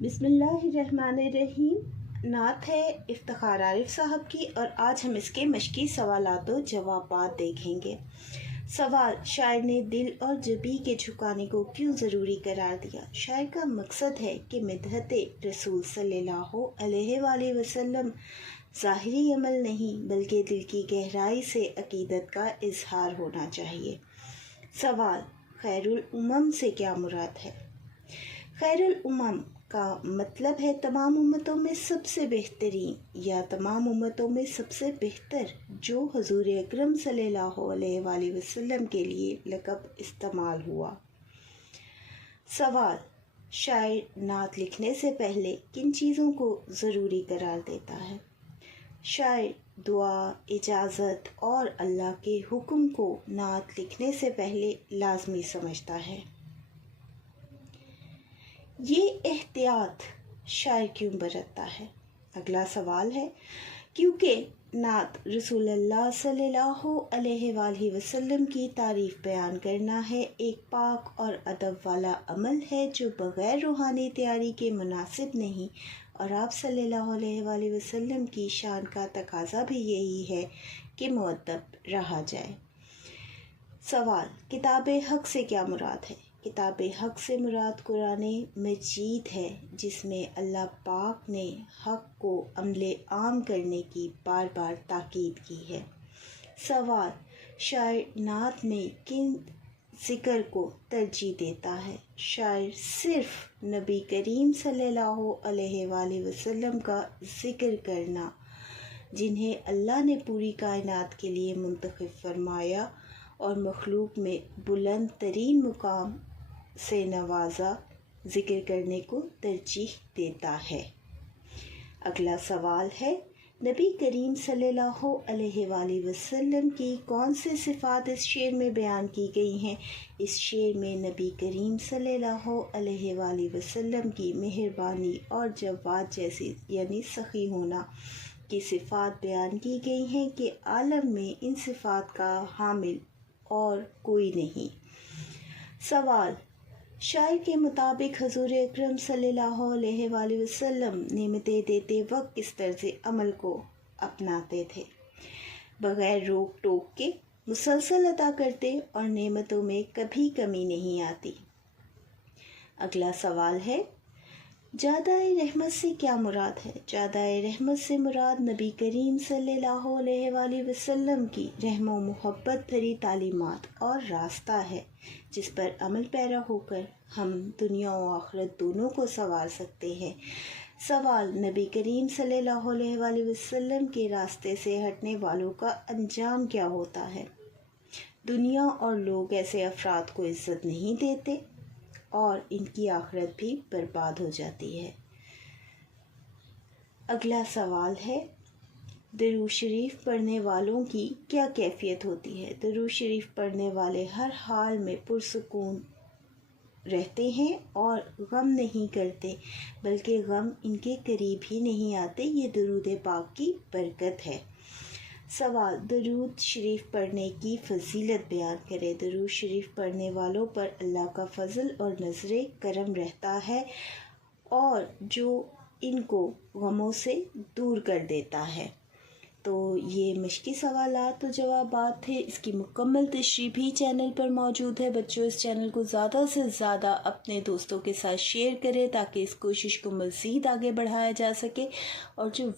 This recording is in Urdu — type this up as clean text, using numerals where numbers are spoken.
بسم اللہ الرحمن الرحیم۔ نعت ہے افتخار عارف صاحب کی، اور آج ہم اس کے مشقی سوالات و جوابات دیکھیں گے۔ سوال: شاعر نے دل اور جبیں کے جھکانے کو کیوں ضروری قرار دیا؟ شاعر کا مقصد ہے کہ مدحت رسول صلی اللہ علیہ وآلہ وسلم ظاہری عمل نہیں بلکہ دل کی گہرائی سے عقیدت کا اظہار ہونا چاہیے۔ سوال: خیر الامم سے کیا مراد ہے؟ خیر الامم کا مطلب ہے تمام امتوں میں سب سے بہترین یا تمام امتوں میں سب سے بہتر، جو حضور اکرم صلی اللہ علیہ وآلہ وسلم کے لیے لقب استعمال ہوا۔ سوال: شاعر نعت لکھنے سے پہلے کن چیزوں کو ضروری قرار دیتا ہے؟ شاعر دعا، اجازت اور اللہ کے حکم کو نعت لکھنے سے پہلے لازمی سمجھتا ہے۔ یہ احتیاط شاعر کیوں برتتا ہے؟ اگلا سوال ہے، کیونکہ نعت رسول اللہ صلی اللہ علیہ وآلہ وسلم کی تعریف بیان کرنا ہے، ایک پاک اور ادب والا عمل ہے جو بغیر روحانی تیاری کے مناسب نہیں، اور آپ صلی اللہ علیہ وآلہ وسلم کی شان کا تقاضا بھی یہی ہے کہ مؤدب رہا جائے۔ سوال: کتاب حق سے کیا مراد ہے؟ کتاب حق سے مراد قرآن مجید ہے، جس میں اللہ پاک نے حق کو عمل عام کرنے کی بار بار تاکید کی ہے۔ سوال: شاعر نعت میں کن ذکر کو ترجیح دیتا ہے؟ شاعر صرف نبی کریم صلی اللہ علیہ وآلہ وسلم کا ذکر کرنا، جنہیں اللہ نے پوری کائنات کے لیے منتخب فرمایا اور مخلوق میں بلند ترین مقام سے نوازا، ذکر کرنے کو ترجیح دیتا ہے۔ اگلا سوال ہے، نبی کریم صلی اللہ علیہ وآلہ وسلم کی کون سی صفات اس شعر میں بیان کی گئی ہیں؟ اس شعر میں نبی کریم صلی اللہ علیہ وآلہ وسلم کی مہربانی اور جواد جیسی یعنی سخی ہونا کی صفات بیان کی گئی ہیں کہ عالم میں ان صفات کا حامل اور کوئی نہیں۔ سوال: شاعر کے مطابق حضور اکرم صلی اللہ علیہ وآلہ وسلم نعمتیں دیتے وقت کس طرز عمل کو اپناتے تھے؟ بغیر روک ٹوک کے مسلسل عطا کرتے اور نعمتوں میں کبھی کمی نہیں آتی۔ اگلا سوال ہے، جادہ رحمت سے کیا مراد ہے؟ جادہ رحمت سے مراد نبی کریم صلی اللہ علیہ وآلہ وسلم کی رحم و محبت بھری تعلیمات اور راستہ ہے، جس پر عمل پیرا ہو کر ہم دنیا و آخرت دونوں کو سنوار سکتے ہیں۔ سوال: نبی کریم صلی اللہ علیہ وآلہ وسلم کے راستے سے ہٹنے والوں کا انجام کیا ہوتا ہے؟ دنیا اور لوگ ایسے افراد کو عزت نہیں دیتے اور ان کی آخرت بھی برباد ہو جاتی ہے۔ اگلا سوال ہے، درود شریف پڑھنے والوں کی کیا کیفیت ہوتی ہے؟ درود شریف پڑھنے والے ہر حال میں پرسکون رہتے ہیں اور غم نہیں کرتے، بلکہ غم ان کے قریب ہی نہیں آتے۔ یہ درود پاک کی برکت ہے۔ سوال: درود شریف پڑھنے کی فضیلت بیان کرے۔ درود شریف پڑھنے والوں پر اللہ کا فضل اور نظر کرم رہتا ہے، اور جو ان کو غموں سے دور کر دیتا ہے۔ تو یہ مشقی سوالات و جوابات تھے، اس کی مکمل تشریح بھی چینل پر موجود ہے۔ بچوں، اس چینل کو زیادہ سے زیادہ اپنے دوستوں کے ساتھ شیئر کریں تاکہ اس کوشش کو مزید آگے بڑھایا جا سکے، اور جو